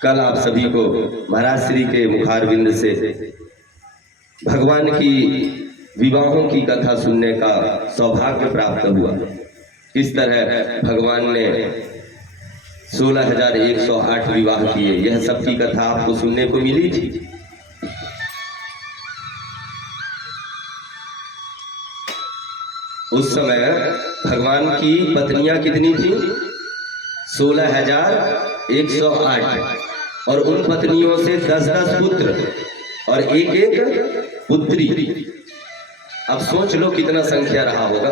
कल आप सभी को महाराज श्री के मुखारविंद से भगवान की विवाहों की कथा सुनने का सौभाग्य प्राप्त हुआ। इस तरह भगवान ने 16,108 विवाह किए। यह सब की कथा आपको सुनने को मिली थी। उस समय भगवान की पत्नियां कितनी थी? 16,108 और उन पत्नियों से 10-10 पुत्र और एक पुत्री। अब सोच लो कितना संख्या रहा होगा।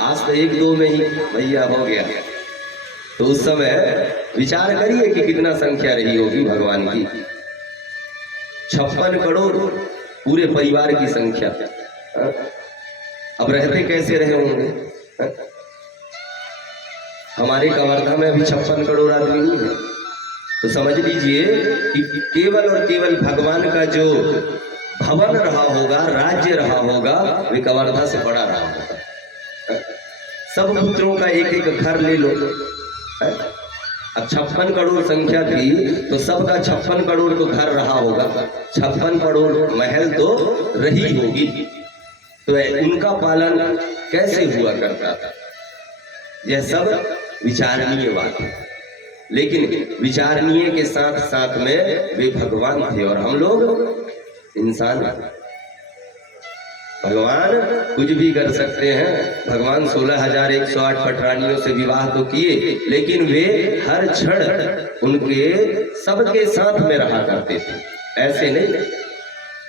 आज तो 1-2 में ही भैया हो गया। तो उस समय विचार करिए कि कितना संख्या रही होगी भगवान की। 56 करोड़ पूरे परिवार की संख्या। अब रहते कैसे रहे होंगे? हमारे कवर्धा में अभी 56 करोड़ आदमी नहीं है। तो समझ लीजिए कि केवल और केवल भगवान का जो भवन रहा होगा, राज्य रहा होगा, वे कवर्धा से बड़ा रहा होगा। सब पुत्रों का एक एक घर ले लो। अब 56 करोड़ संख्या थी तो सबका 56 करोड़ तो घर रहा होगा, 56 करोड़ महल तो रही होगी। तो उनका पालन कैसे हुआ करता था? यह सब विचारणीय बात है। लेकिन विचारणीय के साथ साथ में वे भगवान थे और हम लोग इंसान। भगवान कुछ भी कर सकते हैं। भगवान 16,108 पटरानियों से विवाह तो किए, लेकिन वे हर क्षण उनके सबके साथ में रहा करते थे। ऐसे नहीं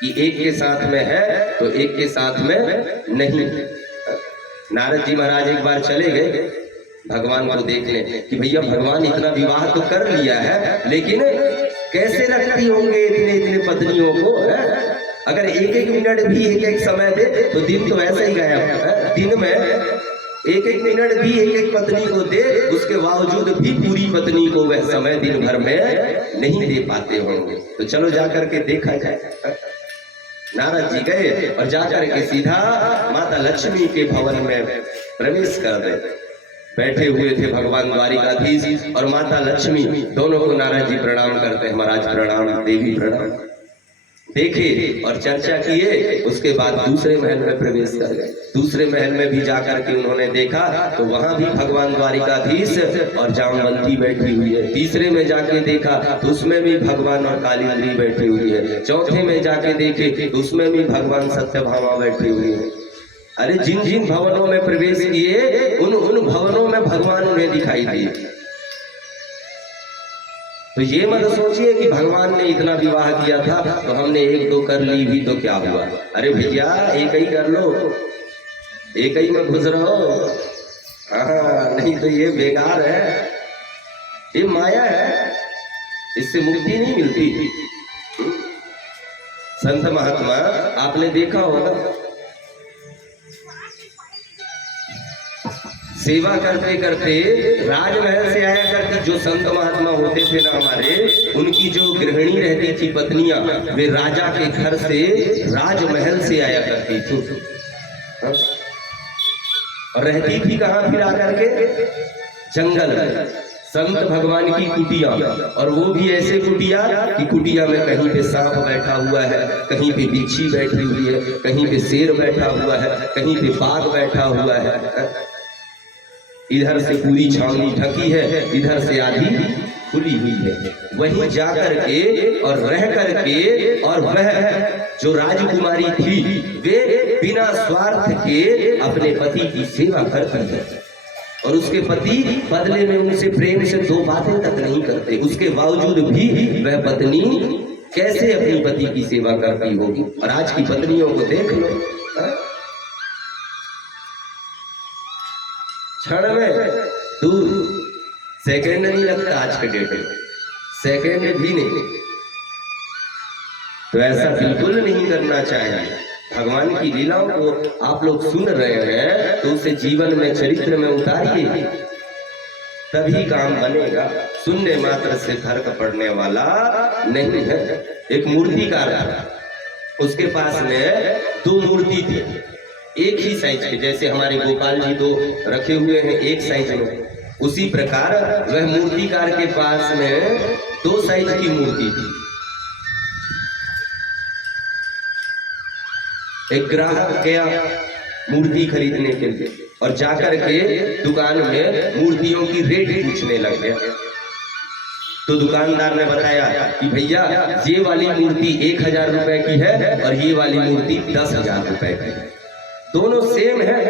कि एक के साथ में है तो एक के साथ में नहीं। नारद जी महाराज एक बार चले गए भगवान को देखने कि भैया भगवान इतना विवाह तो कर लिया है, लेकिन कैसे रखती होंगे इतने इतने पत्नियों को? अगर एक एक मिनट भी एक एक समय दे तो दिन तो ऐसा ही गया है। दिन में एक एक मिनट भी एक एक पत्नी को दे, उसके बावजूद भी पूरी पत्नी को वह समय दिन भर में नहीं दे पाते होंगे। तो चलो जाकर के देखा जाए। नारद जी गए और जाकर के सीधा माता लक्ष्मी के भवन में प्रवेश कर गए। बैठे हुए थे भगवान द्वारिकाधीश और माता लक्ष्मी। दोनों को नारद जी प्रणाम करते हैं। महाराज प्रणाम, देवी प्रणाम। देखे और चर्चा किए। उसके बाद दूसरे महल में प्रवेश कर गए। दूसरे महल में भी जाकर के उन्होंने देखा तो वहां भी भगवान द्वारिकाधीश और जामवंती बैठी हुई है। तीसरे में जाके देखा तो उसमें भी भगवान और कालिंदी बैठी हुई है। चौथे में जाके देखे तो उसमें भी भगवान सत्यभामा बैठी हुई है। अरे जिन जिन भवनों में प्रवेश किए उन भवनों में भगवान उन्हें दिखाई दिए। तो ये मत सोचिए कि भगवान ने इतना विवाह किया था तो हमने 1-2 कर ली भी तो क्या हुआ। अरे भैया एक ही कर लो, एक ही में घुस रहो। हाँ, नहीं तो ये बेकार है, ये माया है, इससे मुक्ति नहीं मिलती। संत महात्मा आपने देखा होगा, सेवा करते करते राजमहल से आया करती। जो संत महात्मा होते थे ना हमारे, उनकी जो गृहिणी रहती थी पत्नियां, वे राजा के घर से राजमहल से आया करती थी। और रहती थी कहाँ फिर आकर के? जंगल। संत भगवान की कुटिया, और वो भी ऐसे कुटिया कि कुटिया में कहीं पे सांप बैठा हुआ है, कहीं पे बिच्छी बैठी हुई है, कहीं पे शेर बैठा हुआ है, कहीं पे बाघ बैठा हुआ है। इधर से पूरी छावनी ढकी है, इधर से आधी खुली हुई है। वहीं जाकर के और रह करके, और वह जो राजकुमारी थी वे बिना स्वार्थ के अपने पति की सेवा करती है। और उसके पति बदले में उनसे प्रेम से 2 बातें तक नहीं करते। उसके बावजूद भी वह पत्नी कैसे अपनी पति की सेवा करती होगी। और आज की पत्नियों को देख लो, क्षण में दूर, सेकंड नहीं लगता आज के डेट में, सेकंड भी नहीं। तो ऐसा बिल्कुल नहीं करना चाहिए। भगवान की लीलाओं को आप लोग सुन रहे हैं तो उसे जीवन में, चरित्र में उतारिए, तभी काम बनेगा। सुनने मात्र से फर्क पड़ने वाला नहीं है। एक मूर्तिकार था, उसके पास में 2 मूर्ति थी एक ही साइज के। जैसे हमारे गोपाल जी 2 रखे हुए हैं एक साइज में, उसी प्रकार वह मूर्तिकार के पास में 2 साइज की मूर्ति थी। एक ग्राहक गया मूर्ति खरीदने के लिए और जाकर के दुकान में मूर्तियों की रेट पूछने लग गया। तो दुकानदार ने बताया कि भैया ये वाली मूर्ति 1000 रुपए की है और ये वाली मूर्ति 10,000 रुपए की है। दोनों सेम है,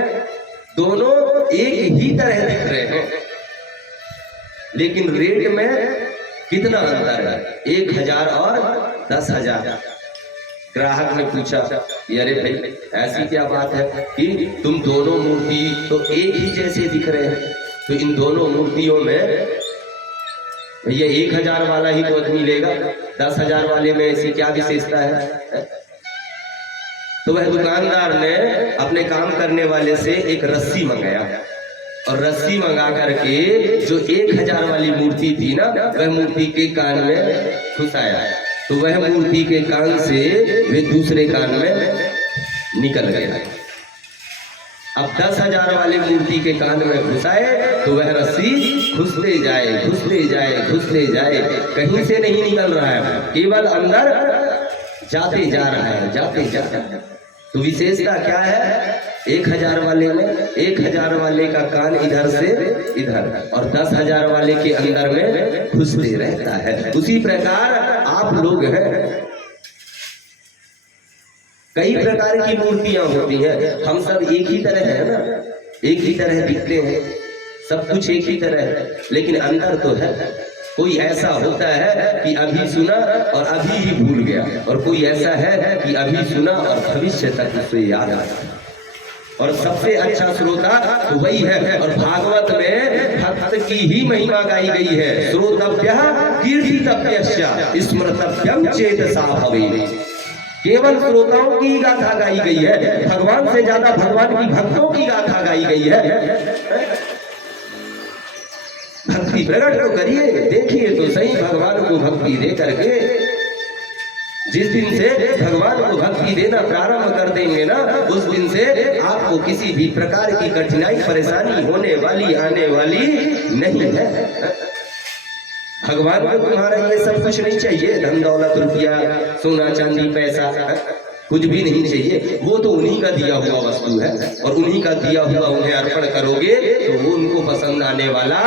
दोनों एक ही तरह दिख रहे हैं, लेकिन रेट में कितना अंतर है, 1000 और 10,000। ग्राहक ने पूछा कि अरे भाई ऐसी क्या बात है कि तुम दोनों मूर्ति तो एक ही जैसे दिख रहे हैं, तो इन दोनों मूर्तियों में भैया 1000 वाला ही तो आदमी लेगा, 10,000 वाले में ऐसी क्या विशेषता है। तो वह दुकानदार ने अपने काम करने वाले से एक रस्सी मंगाया और रस्सी मंगा करके जो 1000 वाली मूर्ति थी ना, वह मूर्ति के कान में घुसाया, तो वह मूर्ति के कान से वे दूसरे कान में निकल गया। अब 10,000 वाले मूर्ति के कान में घुसाए तो वह रस्सी घुसते जाए घुसते जाए घुसते जाए, कहीं से नहीं निकल रहा है, केवल अंदर जाते जा रहा है, जाते जा रहा है। तो विशेषता क्या है 1000 वाले में, 1000 वाले का कान इधर से इधर और 10,000 वाले के अंदर में घुसते रहता है। उसी प्रकार आप लोग हैं, कई प्रकार की मूर्तियां होती हैं, हम सब एक ही तरह है ना, एक ही तरह दिखते हैं, सब कुछ एक ही तरह है, लेकिन अंदर तो है। कोई ऐसा होता है कि अभी सुना और अभी ही भूल गया, और कोई ऐसा है कि अभी सुना और भविष्य तक उसे याद आता, और सबसे अच्छा श्रोता तो वही है। और भागवत में भक्त की ही महिमा गाई गई है, श्रोतव्यः कीर्तितव्यश्च स्मृतव्यं चेतसा भवेत्। केवल श्रोताओं की गाथा गाई गई है, भगवान से ज्यादा भगवान की भक्तों की गाथा गाई गई है। भक्ति प्रकट तो करिए, देखिए तो सही भगवान को भक्ति दे करके। जिस दिन से भगवान को भक्ति देना प्रारंभ कर देंगे ना, उस दिन से आपको किसी भी प्रकार की कठिनाई परेशानी होने वाली आने वाली नहीं है। भगवान को तुम्हारा ये सब कुछ नहीं चाहिए, धन दौलत रुपया सोना चांदी पैसा कुछ भी नहीं चाहिए, वो तो उन्हीं का दिया हुआ वस्तु है, और उन्हीं का दिया हुआ उन्हें अर्पण करोगे तो वो उनको पसंद आने वाला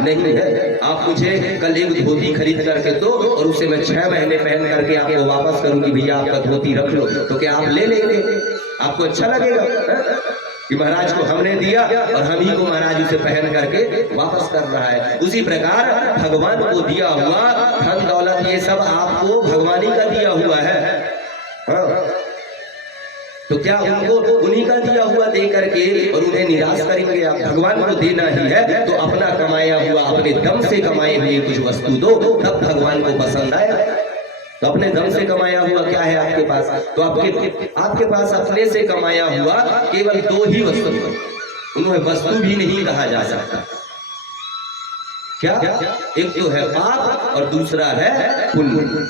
नहीं है। आप मुझे कल एक धोती खरीद करके दो और उसे मैं 6 महीने पहन करके आपको वापस करूं कि भैया आपका धोती रख लो, तो क्या आप ले लेंगे? आपको अच्छा लगेगा कि महाराज को हमने दिया और हम ही को महाराज उसे पहन करके वापस कर रहा है। उसी प्रकार भगवान को दिया हुआ धन दौलत ये सब आपको भगवान ही का दिया हुआ है। हाँ, तो क्या उनको उन्हीं का दिया हुआ दे करके और उन्हें निराश करेंगे आप? भगवान को देना ही है तो अपना कमाया हुआ, अपने दम से कमाए हुए कुछ वस्तु दो, तब भगवान को पसंद आए। तो अपने दम से कमाया हुआ क्या है आपके पास? तो आपके पास अपने से कमाया हुआ केवल 2 ही वस्तु है, उन्हें वस्तु भी नहीं कहा जा सकता। क्या? एक तो है पाप और दूसरा है पुण्य।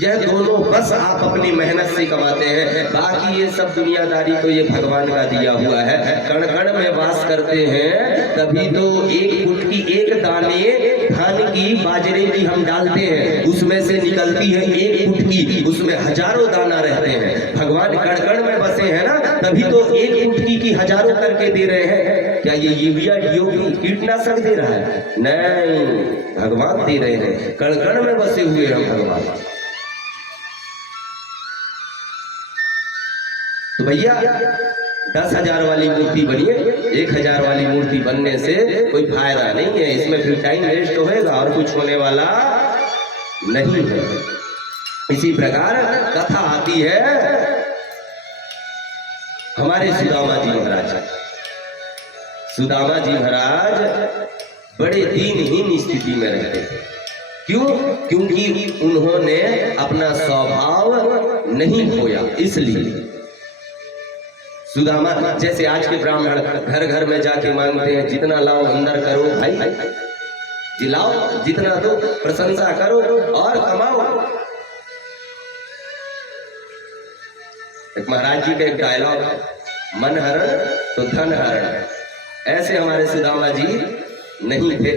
यह दोनों बस आप अपनी मेहनत से कमाते हैं, बाकी ये सब दुनियादारी तो ये भगवान का दिया हुआ है। कण कण में वास करते हैं, तभी तो एक फुट की एक दाने धान की बाजरे की हम डालते हैं, उसमें से निकलती है 1 फुट की, उसमें हजारों दाना रहते हैं। भगवान कण कण में बसे हैं ना, तभी तो 1 फुट की हजारों करके दे रहे हैं। क्या ये यूरिया डीओपी कीटनाशक दे रहा है? नहीं, भगवान दे रहे हैं, कण कण में बसे हुए हम भगवान। तो भैया 10,000 वाली मूर्ति बनिए, 1000 वाली मूर्ति बनने से कोई फायदा नहीं है, इसमें फिर टाइम वेस्ट होएगा और कुछ होने वाला नहीं है। इसी प्रकार कथा आती है हमारे सुदामा जी महाराज। सुदामा जी महाराज बड़े दीनहीन स्थिति में रहते थे। क्यों? क्योंकि उन्होंने अपना स्वभाव नहीं खोया, इसलिए। सुदामा जैसे आज के ब्राह्मण घर घर में जाके मांगते हैं, जितना लाओ अंदर करो भाई, जिलाओ जितना दो, प्रशंसा करो और कमाओ। एक महाराज जी का एक डायलॉग है, मन हरण तो धन हरण। ऐसे हमारे सुदामा जी नहीं थे।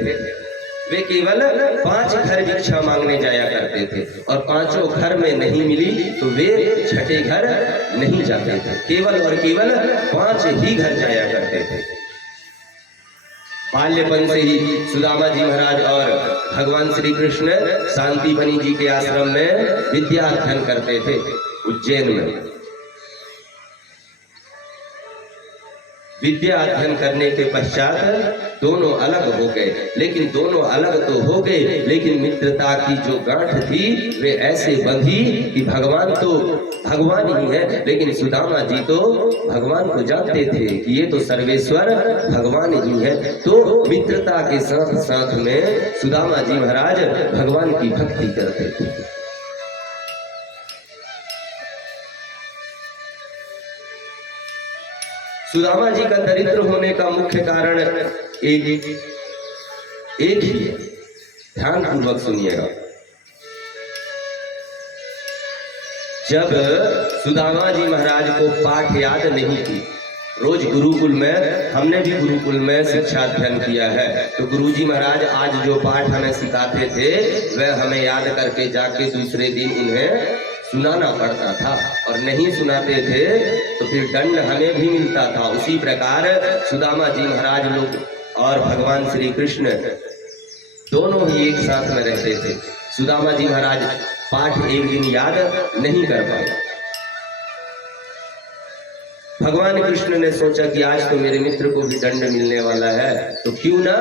वे केवल 5 घर भिक्षा मांगने जाया करते थे और 5 घर में नहीं मिली तो वे छठे घर नहीं जाते थे, केवल और केवल 5 ही घर जाया करते थे। बाल्यपन से ही सुदामा जी महाराज और भगवान श्री कृष्ण शांतिवनी जी के आश्रम में विद्या अध्ययन करते थे उज्जैन में। विद्या अध्ययन करने के पश्चात दोनों अलग हो गए, लेकिन दोनों अलग तो हो गए लेकिन मित्रता की जो गांठ थी वे ऐसे बंधी कि भगवान तो भगवान ही है, लेकिन सुदामा जी तो भगवान को जानते थे कि ये तो सर्वेश्वर भगवान ही है। तो मित्रता के साथ साथ में सुदामा जी महाराज भगवान की भक्ति करते थे। सुदामा जी का दरिद्र होने का मुख्य कारण एक ही है, ध्यान पूर्वक सुनिएगा। जब सुदामा जी महाराज को पाठ याद नहीं थी, रोज गुरुकुल में, हमने भी गुरुकुल में शिक्षा अध्ययन किया है, तो गुरुजी महाराज आज जो पाठ हमें सिखाते थे वह हमें याद करके जाके दूसरे दिन उन्हें सुनाना पड़ता था, और नहीं सुनाते थे तो फिर दंड हमें भी मिलता था। उसी प्रकार सुदामा जी महाराज लोग और भगवान श्री कृष्ण दोनों ही एक साथ में रहते थे। सुदामा जी महाराज पाठ एक दिन याद नहीं कर पाए। भगवान कृष्ण ने सोचा कि आज तो मेरे मित्र को भी दंड मिलने वाला है, तो क्यों ना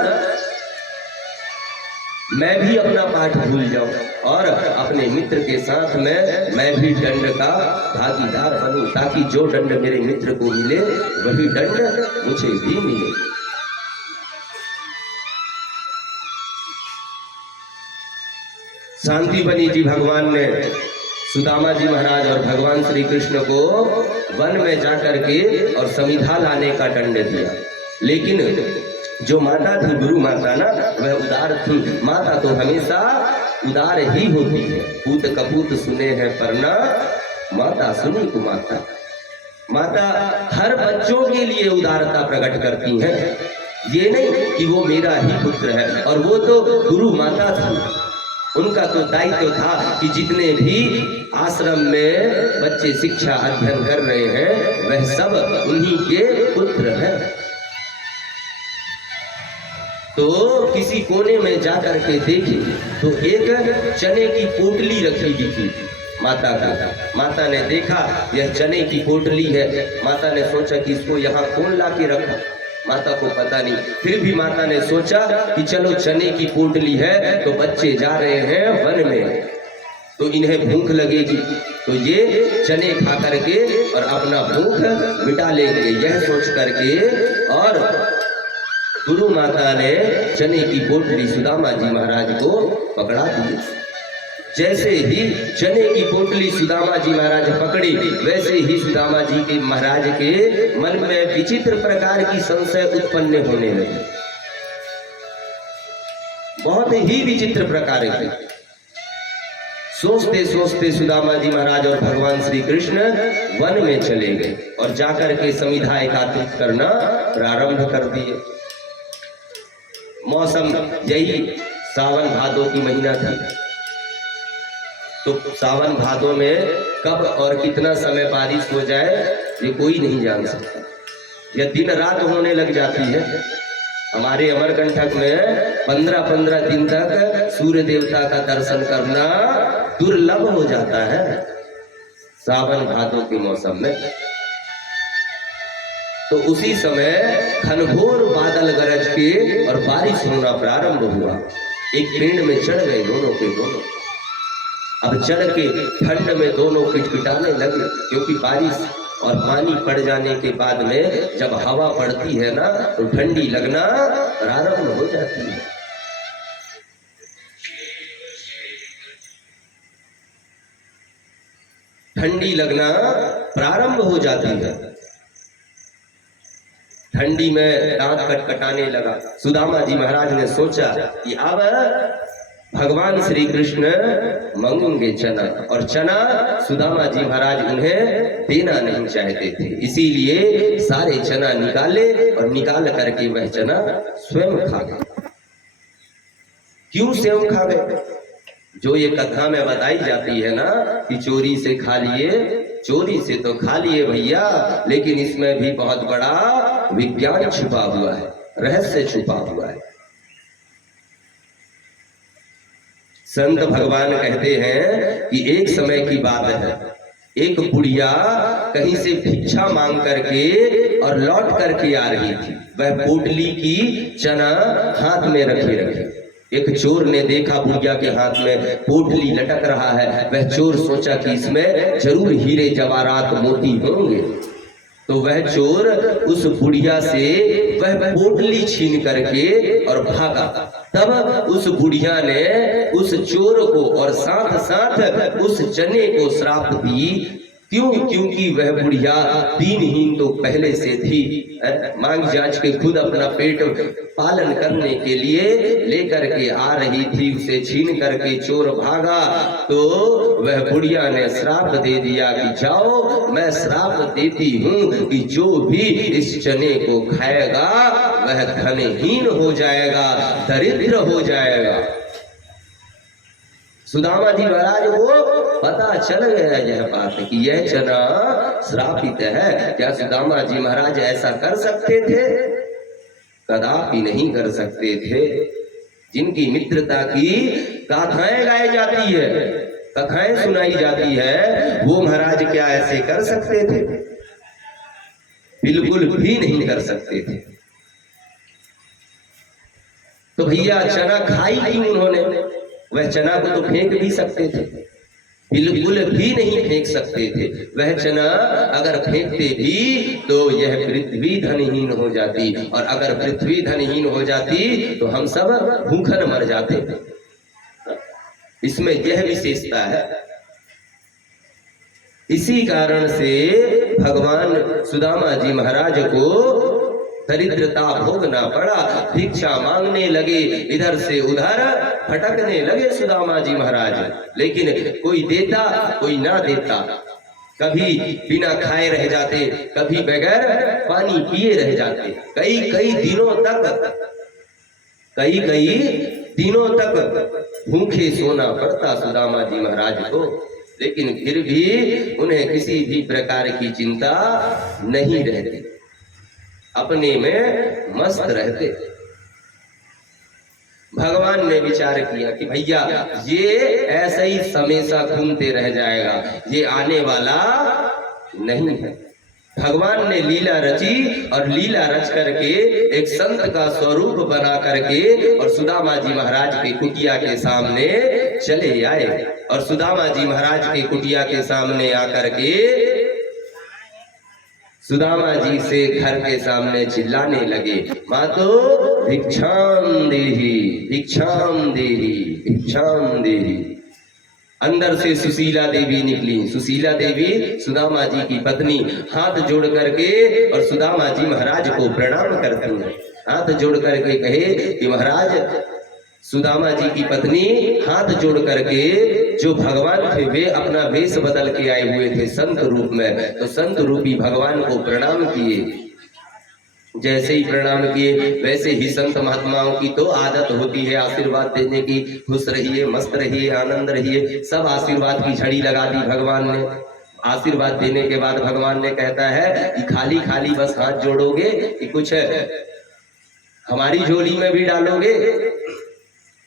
मैं भी अपना पाठ भूल जाऊं और अपने मित्र के साथ में मैं भी दंड का भागीदार बनूं, ताकि जो दंड मेरे मित्र को मिले वही दंड मुझे भी मिले। शांतिवनी जी भगवान ने सुदामा जी महाराज और भगवान श्री कृष्ण को वन में जाकर के और समिधा लाने का दंड दिया, लेकिन जो माता थी गुरु माता ना, वह उदार थी। माता तो हमेशा उदार ही होती है। पूत कपूत सुने हैं परना, माता सुनी कुमाता। माता हर बच्चों के लिए उदारता प्रकट करती है, ये नहीं कि वो मेरा ही पुत्र है। और वो तो गुरु माता थी, उनका तो दायित्व था कि जितने भी आश्रम में बच्चे शिक्षा अध्ययन कर रहे हैं वह सब उन्हीं के पुत्र हैं। तो किसी कोने में जाकर के देखी तो एक चने की पोटली रखी दिखी माता का। माता ने देखा यह चने की पोटली है। माता ने सोचा कि इसको यहाँ कौन ला के रखा, माता को पता नहीं। फिर भी माता ने सोचा कि चलो चने की पोटली है तो बच्चे जा रहे हैं वन में, तो इन्हें भूख लगेगी, तो ये चने खा करके और अपना भूख मिटा लेंगे। यह सोच करके और गुरु माता ने चने की पोटली सुदामा जी महाराज को पकड़ा दी। जैसे ही चने की पोटली सुदामा जी महाराज पकड़ी, वैसे ही सुदामा जी के महाराज के मन में विचित्र प्रकार की संशय उत्पन्न होने लगी, बहुत ही विचित्र प्रकार की। सोचते सोचते सुदामा जी महाराज और भगवान श्री कृष्ण वन में चले गए और जाकर के समिधा एकत्रित करना प्रारंभ कर दिए। मौसम यही सावन भादो की महीना था, तो सावन भादो में कब और कितना समय बारिश हो जाए ये कोई नहीं जान सकता। यह दिन रात होने लग जाती है। हमारे अमरकंटक में 15-15 दिन तक सूर्य देवता का दर्शन करना दुर्लभ हो जाता है सावन भादो के मौसम में। तो उसी समय घनघोर बादल गरज के और बारिश होना प्रारंभ हुआ। एक पेड़ में चढ़ गए दोनों के दोनों। अब चढ़ के ठंड में दोनों पिटपिटाने लगे, क्योंकि बारिश और पानी पड़ जाने के बाद में जब हवा पड़ती है ना तो ठंडी लगना प्रारंभ हो जाती है। ठंडी लगना प्रारंभ हो जाती है। ठंडी में दांत कटकटाने लगा। सुदामा जी महाराज ने सोचा कि अब भगवान श्री कृष्ण मांगेंगे चना, और चना सुदामा जी महाराज उन्हें देना नहीं चाहते थे, इसीलिए सारे चना निकाले और निकाल करके वह चना स्वयं खा गए। क्यों सेव खा गए? जो ये कथा में बताई जाती है ना कि चोरी से खा लिए, चोरी से तो खा लिए भैया, लेकिन इसमें भी बहुत बड़ा विज्ञान छुपा हुआ है, रहस्य छुपा हुआ है। संत भगवान कहते हैं कि एक समय की बात है, एक बुढ़िया कहीं से भिक्षा मांग करके और लौट करके आ रही थी। वह पोटली की चना हाथ में रखे एक चोर ने देखा बुढ़िया के हाथ में पोटली लटक रहा है। वह चोर सोचा कि इसमें जरूर हीरे जवाहरात मोती होंगे, तो वह चोर उस बुढ़िया से वह पोटली छीन करके और भागा। तब उस बुढ़िया ने उस चोर को और साथ साथ उस चने को श्राप दी। क्यों? क्योंकि वह बुढ़िया दीनहीन तो पहले से थी, मांग जांच के खुद अपना पेट पालन करने के लिए लेकर के आ रही थी। उसे छीन करके चोर भागा तो वह बुढ़िया ने श्राप दे दिया कि जाओ, मैं श्राप देती हूँ कि जो भी इस चने को खाएगा वह धनहीन हो जाएगा, दरिद्र हो जाएगा। सुदामा जी महाराज को पता चल गया यह बात कि यह चना श्रापित है। क्या सुदामा जी महाराज ऐसा कर सकते थे? कदापि नहीं कर सकते थे। जिनकी मित्रता की गाथाएं गाई जाती है, कथाएं सुनाई जाती है, वो महाराज क्या ऐसे कर सकते थे? बिल्कुल भी नहीं कर सकते थे। तो भैया चना खाई क्यों उन्होंने? वह चना को तो फेंक भी सकते थे, बिल्कुल भी नहीं फेंक सकते थे। वह चना अगर फेंकते भी तो यह पृथ्वी धनहीन हो जाती, और अगर पृथ्वी धनहीन हो जाती तो हम सब भूखन मर जाते। इसमें यह विशेषता है। इसी कारण से भगवान सुदामा जी महाराज को दरिद्रता भोगना पड़ा। भिक्षा मांगने लगे, इधर से उधर भटकने लगे सुदामा जी महाराज, लेकिन कोई देता कोई ना देता। कभी बिना खाए रह जाते, कभी बगैर पानी पिए रह जाते। कई कई दिनों तक भूखे सोना पड़ता सुदामा जी महाराज को, लेकिन फिर भी उन्हें किसी भी प्रकार की चिंता नहीं रहती, अपने में मस्त रहते। भगवान ने विचार किया कि भैया ये ऐसा ही हमेशा घूमते रह जाएगा, ये आने वाला नहीं है। भगवान ने लीला रची और लीला रच करके एक संत का स्वरूप बना करके और सुदामा जी महाराज के कुटिया के सामने चले आए। और सुदामा जी महाराज के कुटिया के सामने आकर के सुदामा जी से घर के सामने चिल्लाने लगे, मातो भिक्षाम देहि, भिक्षाम देहि, भिक्षाम देहि। अंदर से सुशीला देवी निकली। सुशीला देवी सुदामा जी की पत्नी हाथ जोड़ करके और सुदामा जी महाराज को प्रणाम करती हैं। हाथ जोड़ करके कहे कि महाराज, सुदामा जी की पत्नी हाथ जोड़ करके, जो भगवान थे वे अपना वेश बदल के आए हुए थे संत रूप में, तो संत रूपी भगवान को प्रणाम किए। जैसे ही प्रणाम किए वैसे ही संत महात्माओं की तो आदत होती है आशीर्वाद देने की। खुश रहिए, मस्त रहिए, आनंद रहिए, सब आशीर्वाद की झड़ी लगा दी भगवान ने। आशीर्वाद देने के बाद भगवान ने कहता है कि खाली खाली बस हाथ जोड़ोगे कि कुछ हमारी झोली में भी डालोगे?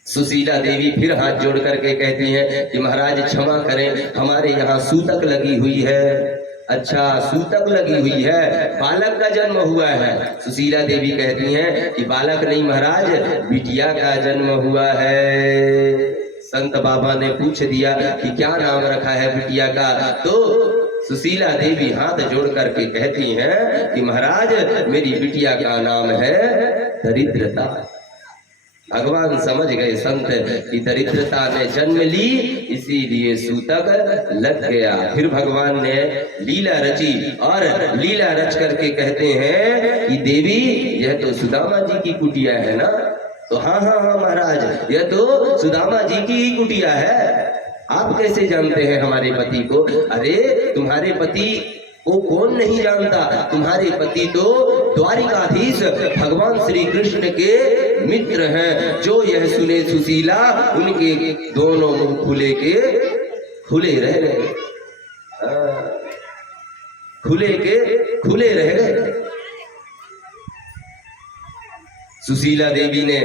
सुशीला देवी फिर हाथ जोड़ करके कहती हैं कि महाराज क्षमा करें, हमारे यहाँ सूतक लगी हुई है। अच्छा, सूतक लगी हुई है, बालक का जन्म हुआ है। सुशीला देवी कहती हैं कि बालक नहीं महाराज, बिटिया का जन्म हुआ है। संत बाबा ने पूछ दिया कि क्या नाम रखा है बिटिया का, तो सुशीला देवी हाथ जोड़ करके कहती हैं कि महाराज मेरी बिटिया का नाम है दरिद्रता। भगवान समझ गए संत की दरिद्रता ने जन्म ली, इसीलिए सूतक लग गया। फिर भगवान ने लीला रची और लीला रच करके कहते हैं कि देवी यह तो सुदामा जी की कुटिया है ना? तो हाँ हाँ हाँ महाराज, यह तो सुदामा जी की ही कुटिया है। आप कैसे जानते हैं हमारे पति को? अरे तुम्हारे पति को कौन नहीं जानता, तुम्हारे पति तो द्वारिकाधीश भगवान श्री कृष्ण के मित्र हैं। जो यह सुने सुशीला, उनके दोनों मुंह खुले रह गए, खुले रह गए। सुशीला देवी ने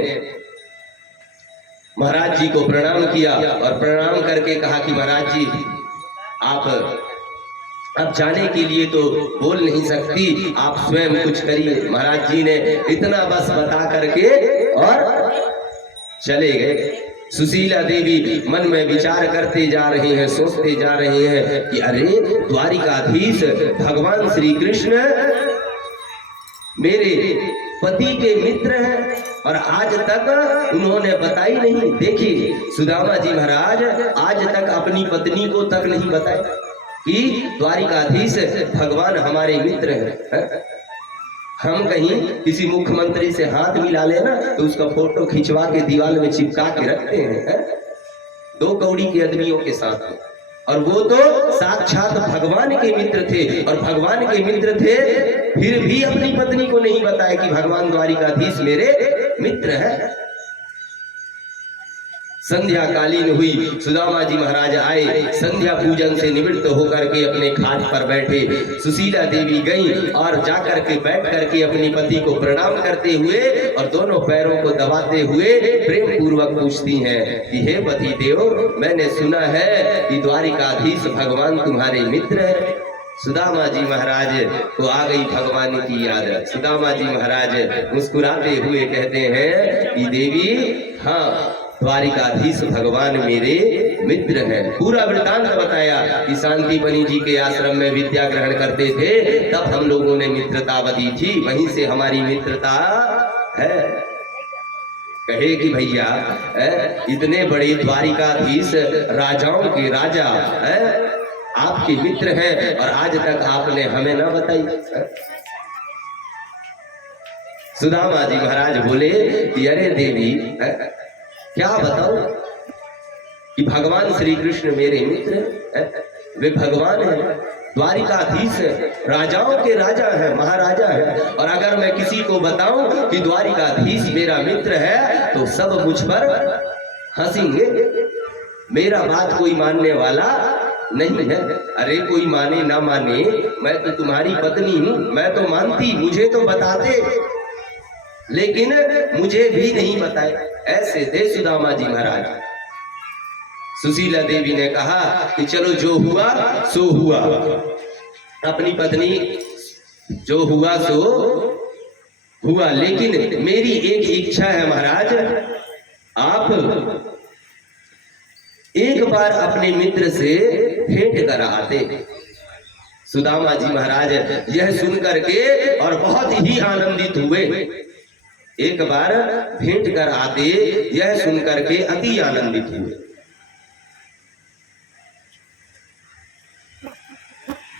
महाराज जी को प्रणाम किया और प्रणाम करके कहा कि महाराज जी, आप अब जाने के लिए तो बोल नहीं सकती, आप स्वयं कुछ करिए। महाराज जी ने इतना बस बता करके और चले गए। सुशीला देवी मन में विचार करते जा रही हैं, सोचते जा रही हैं कि अरे द्वारिकाधीश भगवान श्री कृष्ण मेरे पति के मित्र हैं और आज तक उन्होंने बताई नहीं। देखिए सुदामा जी महाराज आज तक अपनी पत्नी को तक नहीं बताया कि द्वारिकाधीश भगवान हमारे मित्र हैं। हम कहीं किसी मुख्यमंत्री से हाथ मिला लेना तो उसका फोटो खिंचवा के दीवार में चिपका के रखते हैं, दो कौड़ी के आदमियों के साथ। और वो तो साक्षात भगवान के मित्र थे, और भगवान के मित्र थे फिर भी अपनी पत्नी को नहीं बताया कि भगवान द्वारिकाधीश मेरे मित्र हैं। संध्या कालीन हुई, सुदामा जी महाराज आए, संध्या पूजन से निवृत्त होकर के अपने खाट पर बैठे। सुशीला देवी गई और जाकर के बैठ करके अपने पति को प्रणाम करते हुए और दोनों पैरों को दबाते हुए प्रेम पूर्वक पूछती हैं कि हे पति देव, मैंने सुना है कि द्वारिकाधीश भगवान तुम्हारे मित्र हैं। सुदामा जी महाराज को आ गई भगवान की याद। सुदामा जी महाराज मुस्कुराते हुए कहते हैं कि देवी, हाँ, द्वारिकाधीश भगवान मेरे मित्र हैं। पूरा वृतांत बताया कि शांतिपनी जी के आश्रम में विद्या ग्रहण करते थे, तब हम लोगों ने मित्रता बदी थी, वहीं से हमारी मित्रता है। कहे कि भैया इतने बड़े द्वारिकाधीश राजाओं के राजा आपके मित्र हैं और आज तक आपने हमें ना बताई। सुदामा जी महाराज बोले कि अरे देवी, क्या बताऊं कि भगवान श्री कृष्ण मेरे मित्र हैं, वे भगवान हैं, द्वारिकाधीश है, राजाओं के राजा है, महाराजा है। और अगर मैं किसी को बताऊं कि द्वारिकाधीश मेरा मित्र है तो सब मुझ पर हंसेंगे, मेरा बात कोई मानने वाला नहीं है। अरे कोई माने ना माने, मैं तो तुम्हारी पत्नी हूं, मैं तो मानती, मुझे तो बताते, लेकिन मुझे भी नहीं बताए। ऐसे थे सुदामा जी महाराज। सुशीला देवी ने कहा कि चलो जो हुआ सो हुआ, अपनी पत्नी जो हुआ सो हुआ, लेकिन मेरी एक इच्छा है महाराज, आप एक बार अपने मित्र से भेंट कर आते। सुदामा जी महाराज यह सुन करके और बहुत ही आनंदित हुए। एक बार भेंट कर आते, यह सुन करके अति आनंदित हुए।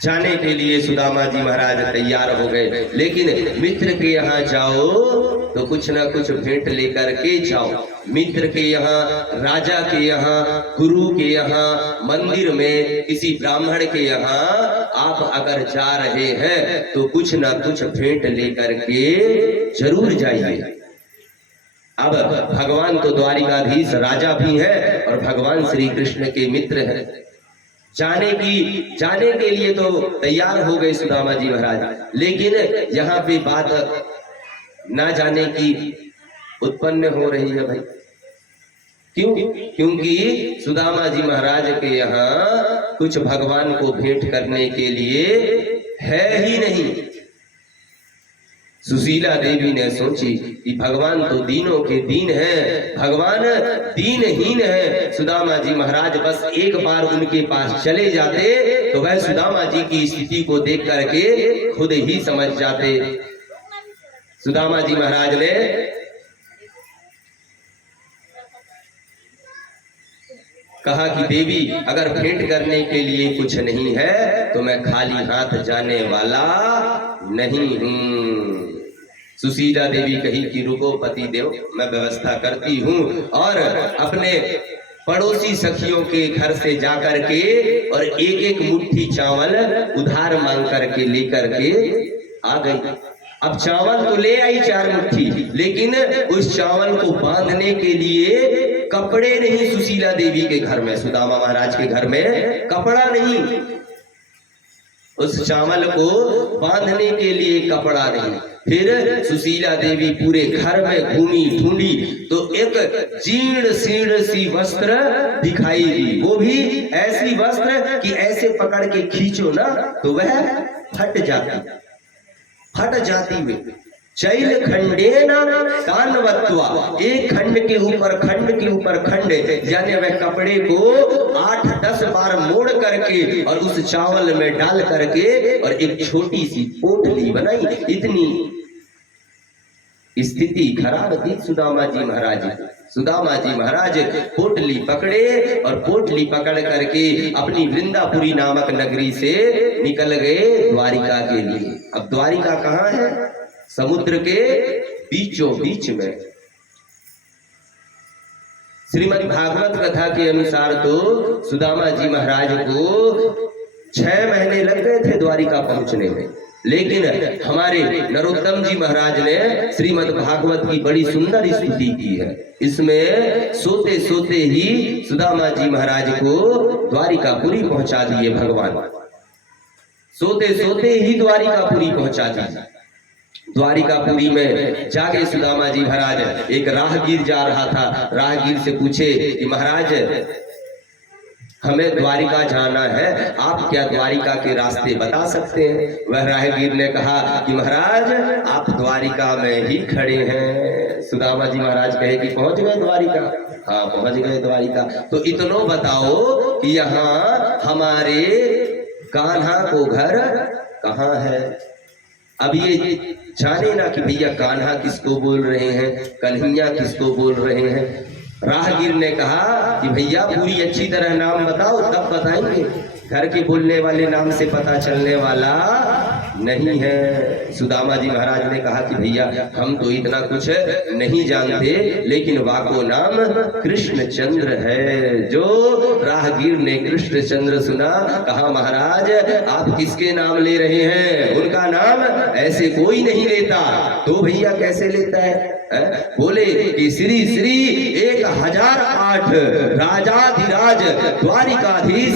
जाने के लिए सुदामा जी महाराज तैयार हो गए, लेकिन मित्र के यहाँ जाओ तो कुछ ना कुछ भेंट लेकर के जाओ। मित्र के यहाँ, राजा के यहाँ, गुरु के यहाँ, मंदिर में किसी ब्राह्मण के यहाँ आप अगर जा रहे हैं तो कुछ ना कुछ भेंट लेकर के जरूर जाइए। अब भगवान तो द्वारिकाधीश राजा भी है और भगवान श्री कृष्ण के मित्र हैं। जाने के लिए तो तैयार हो गए सुदामा जी महाराज, लेकिन यहाँ पे बात ना जाने की उत्पन्न हो रही है भाई। क्यों? क्योंकि सुदामा जी महाराज के यहाँ कुछ भगवान को भेंट करने के लिए है ही नहीं। सुशीला देवी ने सोची कि भगवान तो दीनों के दीन हैं, भगवान दीनहीन है। सुदामा जी महाराज बस एक बार उनके पास चले जाते तो वह सुदामा जी की स्थिति को देख करके खुद ही समझ जाते। सुदामा जी महाराज ने कहा कि देवी, अगर भेंट करने के लिए कुछ नहीं है तो मैं खाली हाथ जाने वाला नहीं हूं। सुशीला देवी कही कि रुको पति देव, मैं व्यवस्था करती हूँ, और अपने पड़ोसी सखियों के घर से जाकर के और एक एक मुट्ठी चावल उधार मांग करके लेकर के आ गई। अब चावल तो ले आई 4 मुट्ठी, लेकिन उस चावल को बांधने के लिए कपड़े नहीं सुशीला देवी के घर में, सुदामा महाराज के घर में कपड़ा नहीं, उस चावल को बांधने के लिए कपड़ा नहीं। फिर सुशीला देवी पूरे घर में घूमी ढूंढी तो एक जीर्ण शीर्ण सी वस्त्र दिखाई दी, वो भी ऐसी वस्त्र कि ऐसे पकड़ के खींचो ना तो वह फट जाती वे। चैल खंडे न कानवत्वा, एक खंड के ऊपर खंड, यानी वह कपड़े को 8-10 बार मोड़ करके और उस चावल में डाल करके और एक छोटी सी पोटली बनाई। इतनी स्थिति खराब थी सुदामा जी महाराज। सुदामा जी महाराज पोटली पकड़े और पोटली पकड़ करके अपनी वृंदापुरी नामक नगरी से निकल गए द्वारिका के लिए। अब द्वारिका कहाँ है? समुद्र के बीचों बीच में। श्रीमद् भागवत कथा के अनुसार तो सुदामा जी महाराज को 6 महीने लग गए थे द्वारिका पहुंचने में, लेकिन हमारे नरोत्तम जी महाराज ने श्रीमद् भागवत की बड़ी सुंदर स्तुति की है। इसमें सोते सोते ही सुदामा जी महाराज को द्वारिकापुरी पहुंचा दिए भगवान, सोते सोते ही द्वारिकापुरी पहुंचा दिए। द्वारिकापुरी में जाके सुदामा जी महाराज, एक राहगीर जा रहा था, राहगीर से पूछे कि महाराज हमें द्वारिका जाना है, आप क्या द्वारिका के रास्ते बता सकते हैं? वह राहगीर ने कहा कि महाराज आप द्वारिका में ही खड़े हैं। सुदामा जी महाराज कहे कि पहुंच गए द्वारिका? हाँ पहुंच गए द्वारिका। तो इतनो बताओ कि यहाँ हमारे कान्हा को घर कहाँ है? अब ये जाने ना कि भैया कान्हा किसको बोल रहे हैं, कन्हैया किसको बोल रहे हैं। राहगीर ने कहा कि भैया पूरी अच्छी तरह नाम बताओ तब बताएंगे, घर के बोलने वाले नाम से पता चलने वाला नहीं है। सुदामा जी महाराज ने कहा कि भैया हम तो इतना कुछ नहीं जानते, लेकिन वाको नाम कृष्णचंद्र है। जो राहगीर ने कृष्णचंद्र सुना, कहा महाराज आप किसके नाम ले रहे हैं? उनका नाम ऐसे कोई नहीं लेता। तो भैया कैसे लेता है? बोले कि श्री श्री 1008 राजाधिराज द्वारिकाधीश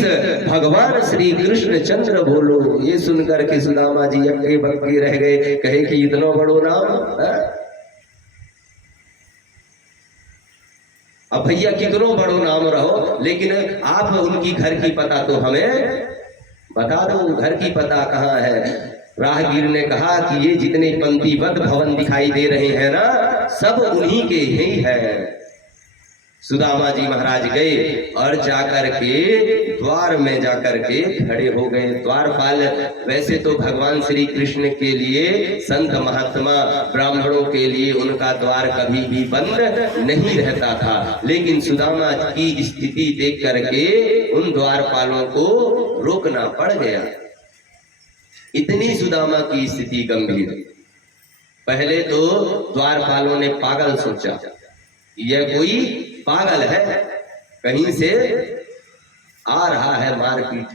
भगवान श्री कृष्णचंद्र बोलो। ये सुनकर के सुदामा जी अक्के बक्के रह गए, कहे कि इतना बड़ो नाम। अब भैया कितनो बड़ो नाम रहो, लेकिन आप उनकी घर की पता तो हमें बता दो, घर की पता कहाँ है? राहगीर ने कहा कि ये जितने पंक्तिबद्ध भवन दिखाई दे रहे हैं ना, सब उन्हीं के ही है। सुदामा जी महाराज गए और जाकर के द्वार में जाकर के खड़े हो गए। द्वारपाल वैसे तो भगवान श्री कृष्ण के लिए, संत महात्मा ब्राह्मणों के लिए उनका द्वार कभी भी बंद नहीं रहता था, लेकिन सुदामा की स्थिति देख करके उन द्वारपालों को रोकना पड़ गया। इतनी सुदामा की स्थिति गंभीर। पहले तो द्वारपालों ने पागल सोचा, यह कोई पागल है, कहीं से आ रहा है मारपीट,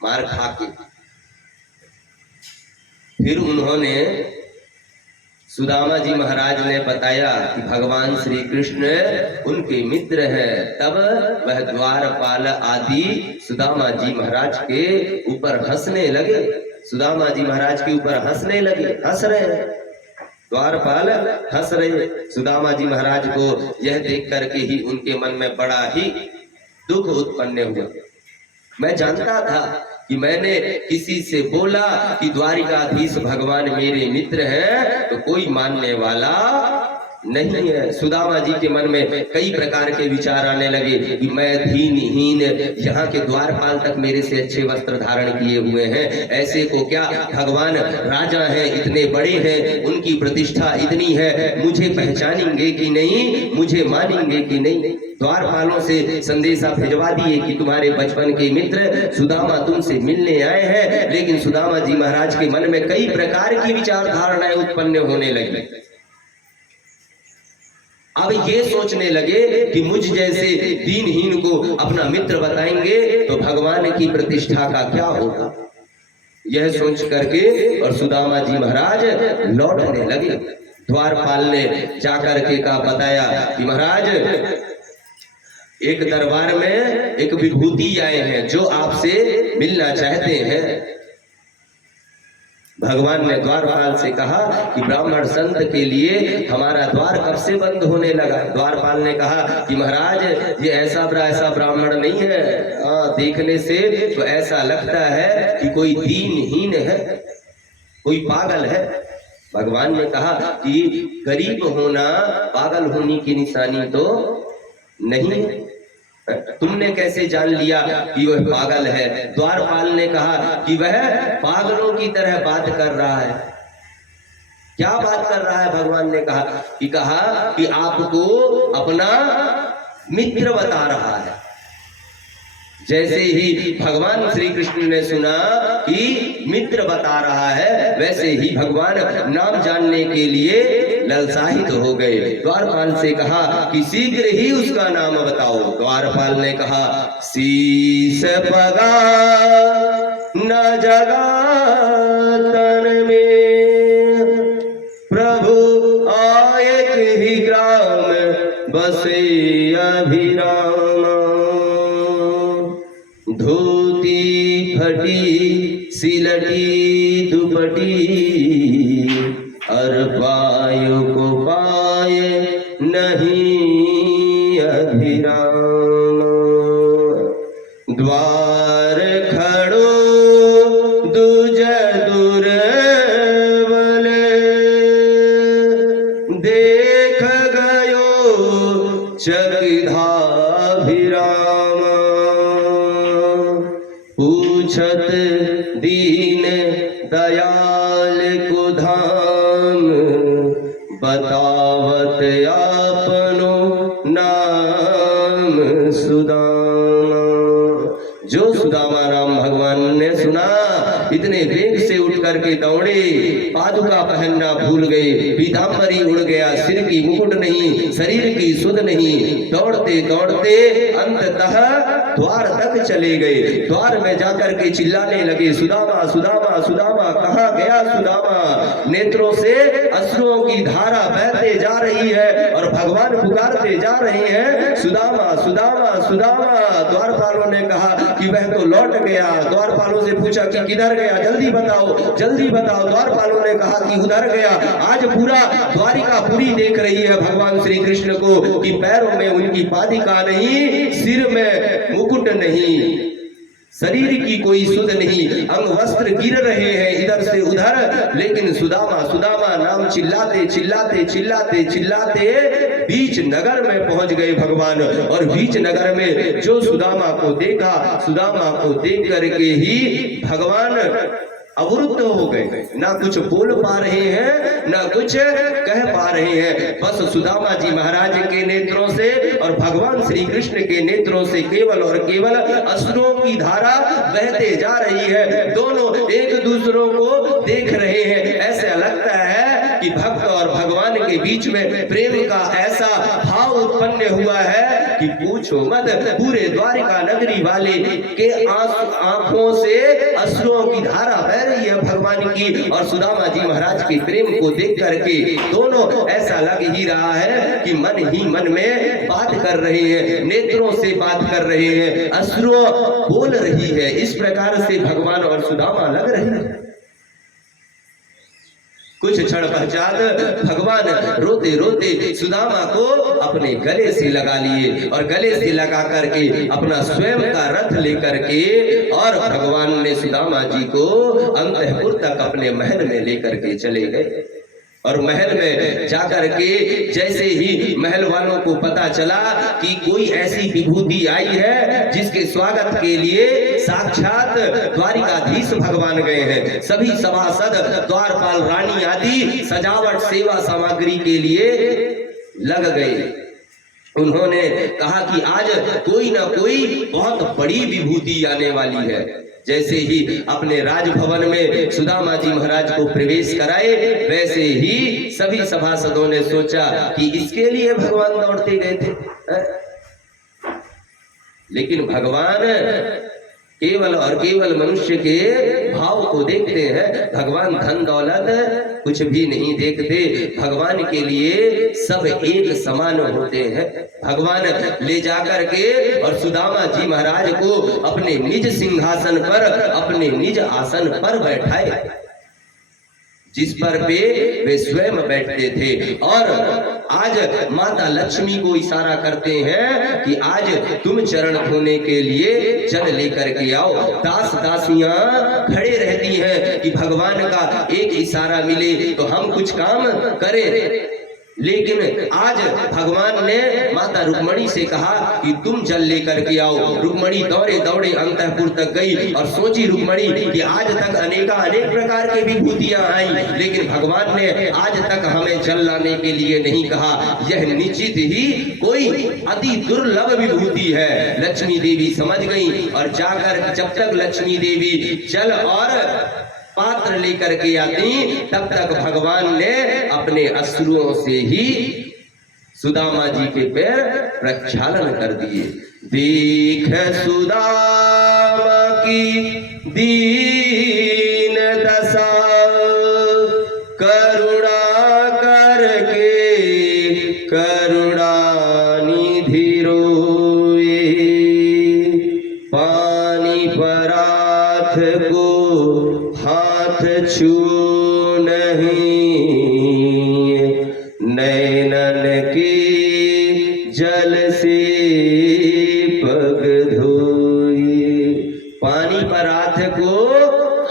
मार खा के। फिर उन्होंने सुदामा जी महाराज ने बताया कि भगवान श्री कृष्ण उनके मित्र हैं। तब वह द्वारपाल आदि सुदामा जी महाराज के ऊपर हंसने लगे, सुदामा जी महाराज के ऊपर हंसने लगे, हंस रहे हैं, द्वारपाल हंस रहे। सुदामा जी महाराज को यह देख करके ही उनके मन में बड़ा ही दुख उत्पन्न हुआ। मैं जानता था कि मैंने किसी से बोला कि द्वारिकाधीश भगवान मेरे मित्र हैं तो कोई मानने वाला नहीं है। सुदामा जी के मन में कई प्रकार के विचार आने लगे कि मैं दीनहीन, यहाँ के द्वारपाल तक मेरे से अच्छे वस्त्र धारण किए हुए हैं, ऐसे को क्या भगवान राजा हैं, इतने बड़े हैं, उनकी प्रतिष्ठा इतनी है, मुझे पहचानेंगे कि नहीं, मुझे मानेंगे कि नहीं। द्वारपालों से संदेशा भिजवा दिए कि तुम्हारे बचपन के मित्र सुदामा तुमसे मिलने आए हैं। लेकिन सुदामा जी महाराज के मन में कई प्रकार की विचार धारणाएं उत्पन्न होने लगी। अब ये सोचने लगे कि मुझ जैसे दीनहीन को अपना मित्र बताएंगे तो भगवान की प्रतिष्ठा का क्या होगा। यह सोच करके और सुदामा जी महाराज लौटने लगे। द्वारपाल ने जाकर के कहा, बताया कि महाराज एक दरबार में एक विभूति आए हैं जो आपसे मिलना चाहते हैं। भगवान ने द्वारपाल से कहा कि ब्राह्मण संत के लिए हमारा द्वार कब से बंद होने लगा। द्वारपाल ने कहा कि महाराज ये ऐसा ब्राह्मण नहीं है, देखने से तो ऐसा लगता है कि कोई दीनहीन है, कोई पागल है। भगवान ने कहा कि गरीब होना पागल होने की निशानी तो नहीं है, तुमने कैसे जान लिया कि वह पागल है। द्वारपाल ने कहा कि वह पागलों की तरह बात कर रहा है। क्या बात कर रहा है? भगवान ने कहा कि आपको अपना मित्र बता रहा है। जैसे ही भगवान श्री कृष्ण ने सुना कि मित्र बता रहा है, वैसे ही भगवान नाम जानने के लिए ललसाहित हो गए। द्वारपाल से कहा कि शीघ्र ही उसका नाम बताओ। द्वारपाल ने कहा, शीश पगा न जगा तन में, प्रभु आए ही ग्राम बसे अभिराम, धोती फटी सिलटी दुपटी, और पायो को पाए नहीं अभिराम, द्वार खड़ो दुज दुर्बल, देख गयो चकिधाभिराम, पूछत दीन दयाल को धाम, बतावत आपनो नाम सुदामा। जो सुदामा नाम भगवान ने सुना, इतने वेग से उठ करके दौड़े, पादुका पहनना भूल गए, पीतांबरी उड़ गया, सिर की मुकुट नहीं, शरीर की सुध नहीं, दौड़ते दौड़ते अंततः द्वार तक चले गए। द्वार में जाकर के चिल्लाने लगे, सुदामा सुदामा सुदामा, कहाँ गया सुदामा। नेत्रों से अश्रुओं की धारा बहते जा रही है और भगवान पुकारते जा रहे हैं, सुदामा सुदामा सुदामा। द्वारपालों ने कहा कि वह तो लौट गया। द्वारपालों से पूछा कि किधर गया, जल्दी बताओ जल्दी बताओ। द्वारपालों ने कहा कि उधर गया। आज पूरा द्वारिका पूरी देख रही है भगवान श्री कृष्ण को कि पैरों में उनकी पादिका नहीं, सिर में मुकुट नहीं, शरीर की कोई सुध नहीं, अंग वस्त्र गिर रहे हैं इधर से उधर, लेकिन सुदामा सुदामा नाम चिल्लाते चिल्लाते चिल्लाते चिल्लाते बीच नगर में पहुंच गए भगवान। और बीच नगर में जो सुदामा को देखा, सुदामा को देख करके ही भगवान अवरुद्ध हो गए, ना कुछ बोल पा रहे हैं ना कुछ कह पा रहे हैं। बस सुदामा जी महाराज के नेत्रों से और भगवान श्री कृष्ण के नेत्रों से केवल और केवल अश्रुओं की धारा बहते जा रही है। दोनों एक दूसरों को देख रहे हैं। ऐसा लगता है कि भक्त और भगवान के बीच में प्रेम का ऐसा भाव उत्पन्न हुआ है कि पूछो मत। पूरे द्वारिका नगरी वाले के आंखों से अश्रुओं की धारा बह रही है भगवान की। और सुदामा जी महाराज के प्रेम को देख करके दोनों ऐसा लग ही रहा है कि मन ही मन में बात कर रहे हैं, नेत्रों से बात कर रहे हैं, अश्रुओं बोल रही है। इस प्रकार से भगवान और सुदामा लग रहे हैं। कुछ क्षण पश्चात भगवान रोते रोते सुदामा को अपने गले से लगा लिए और गले से लगा करके अपना स्वयं का रथ लेकर के और भगवान ने सुदामा जी को अंतःपुर तक अपने महल में लेकर के चले गए। और महल में जाकर के जैसे ही महल वालों को पता चला कि कोई ऐसी विभूति आई है जिसके स्वागत के लिए साक्षात द्वारिकाधीश भगवान गए हैं, सभी सभासद द्वारपाल रानी आदि सजावट सेवा सामग्री के लिए लग गए। उन्होंने कहा कि आज कोई ना कोई बहुत बड़ी विभूति आने वाली है। जैसे ही अपने राजभवन में सुदामा जी महाराज को प्रवेश कराए, वैसे ही सभी सभासदों ने सोचा कि इसके लिए भगवान दौड़ते गए थे। लेकिन भगवान केवल और केवल मनुष्य के भाव को देखते हैं। भगवान धन दौलत कुछ भी नहीं देखते। भगवान के लिए सब एक समान होते हैं। भगवान ले जाकर के और सुदामा जी महाराज को अपने निज सिंहासन पर, अपने निज आसन पर बैठाए, जिस पर वे स्वयं बैठते थे। और आज माता लक्ष्मी को इशारा करते हैं कि आज तुम चरण धोने के लिए जल लेकर के आओ। दास दासियां खड़े रहती हैं कि भगवान का एक इशारा मिले तो हम कुछ काम करें। लेकिन आज भगवान ने माता रुक्मणी से कहा कि तुम जल लेकर के आओ। रुक्मणी दौड़े दौड़े अंतःपुर तक गई और सोची रुक्मणी कि आज तक अनेक प्रकार की विभूतियां आई, लेकिन भगवान ने आज तक हमें जल लाने के लिए नहीं कहा। यह निश्चित ही कोई अति दुर्लभ विभूति है। लक्ष्मी देवी समझ गई और जाकर जब तक लक्ष्मी देवी जल और पात्र लेकर के आती, तब तक भगवान ने अपने अश्रुओं से ही सुदामा जी के पैर प्रक्षालन कर दिए। देख सुदामा की दीन दशा, करुणा करके करुणा निधि रोए। पानी पराथ को हाथ छू नहीं, नैनन के जल से पग धोए। पानी पराथ को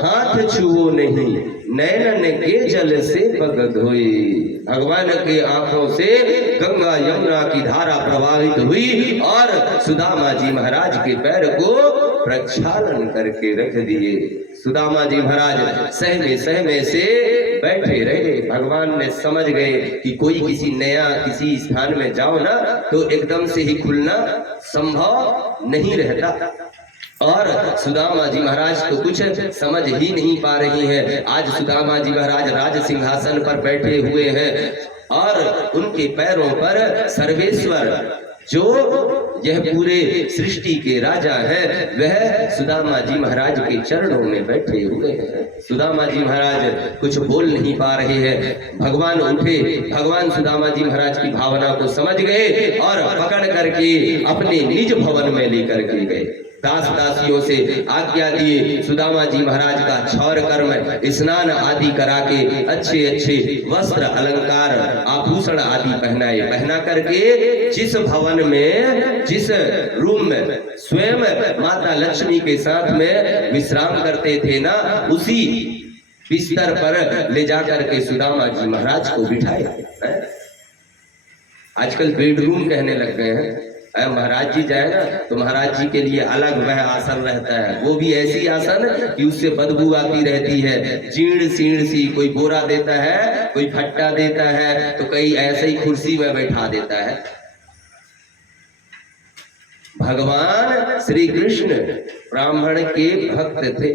हाथ छुओ नहीं, नैनन के जल से पग धोए। भगवान के आंखों से गंगा यमुना की धारा प्रवाहित हुई और सुदामा जी महाराज के पैर को प्रक्षालन करके रख दिए। सुदामा जी महाराज सहमे सहमे से बैठे रहे। भगवान ने समझ गए कि कोई किसी स्थान में जाओ ना तो एकदम से ही खुलना संभव नहीं रहता। और सुदामा जी महाराज तो कुछ समझ ही नहीं पा रही हैं। आज सुदामा जी महाराज राज सिंहासन पर बैठे हुए हैं और उनके पैरों पर सर्वेश्वर, जो यह पूरे सृष्टि के राजा है, वह सुदामा जी महाराज के चरणों में बैठे हुए हैं। सुदामा जी महाराज कुछ बोल नहीं पा रहे हैं। भगवान उठे, भगवान सुदामा जी महाराज की भावना को समझ गए और पकड़ करके अपने निज भवन में लेकर के गए। दास दासियों से आज्ञा दिए, सुदामा जी महाराज का क्षौर कर्म, स्नान आदि करा के अच्छे अच्छे वस्त्र अलंकार आभूषण आदि पहना करके जिस भवन में, जिस रूम में स्वयं माता लक्ष्मी के साथ में विश्राम करते थे ना, उसी बिस्तर पर ले जाकर के सुदामा जी महाराज को बिठाए। आजकल बेडरूम कहने लग गए हैं। महाराज जी जाए ना तो महाराज जी के लिए अलग वह आसन रहता है, वो भी ऐसी आसन कि उससे बदबू आती रहती है, जीर्ण सीर्ण सी। कोई बोरा देता है, कोई फट्टा देता है, तो कई ऐसे ही कुर्सी में बैठा देता है। भगवान श्री कृष्ण ब्राह्मण के भक्त थे,